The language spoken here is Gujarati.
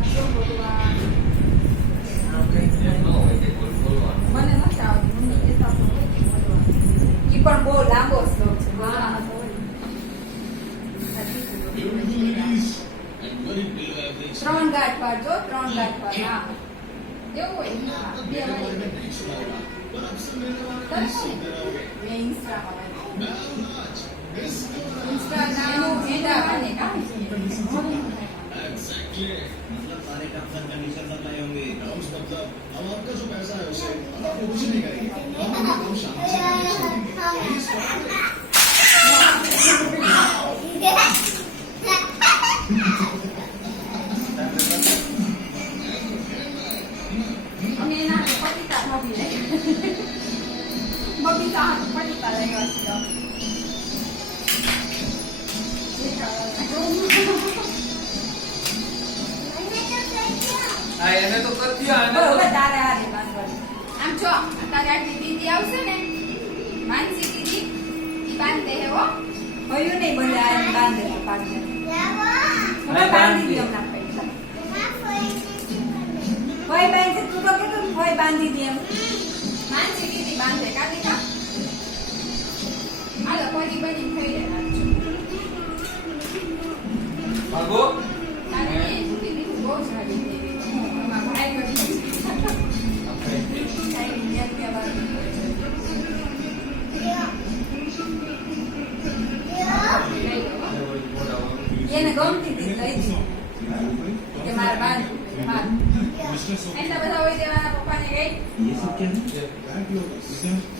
રાખજો ભગવાન. મને નથી આવતું, મમ્મી કહેતા તો હોય કે બોલવાનું. ઈ પણ બહુ લાંબો શ્લોક છે. હા. ત્રણ ગાંઠ પાડજો, 3 ગાંઠ પાડ. હા એવું હોય. હા, 2 વાગે. મેં ઇન્સ્ટા નાનું એડા બને કામ છે. मतलब सारे टर्म्स एंड कंडीशन अप्लाई होंगे। टर्म्स मतलब अब आपका जो पैसा है उसे अब आप कुछ नहीं करेंगे, हम काम शांति से करके छोड़ेंगे। અમે એના પતિતા ભાભી લઈ બબીતા પતિતા લઈ 왔어요. હા એને તો કરતી હોય એને બરોબર તો તારે આ રે બાંધવાની. આમ જો તારે આટલી દીદી આવશે ને માનસી દીદી ઈ બાંધે હે હો. હયું નહીં બંધ આ બાંધે પાડે. હવે બાંધી દે હમણાં પૈસા. કોઈ બાંધે તું તો કેતો કોઈ બાંધી દે એમ. માનસી દીદી બાંધે કાઢી કા. હાલો કોઈ બની થઈ રે નાખજો. ભાગો તારે દીદી બહુ સારી છે. એમાં ભાઈ બની એને ગમતી હતી લઈ દીધી કે મારા બાંધ એટલા બધા હોય દેવાના પપ્પાને ગઈ ये सब क्या है?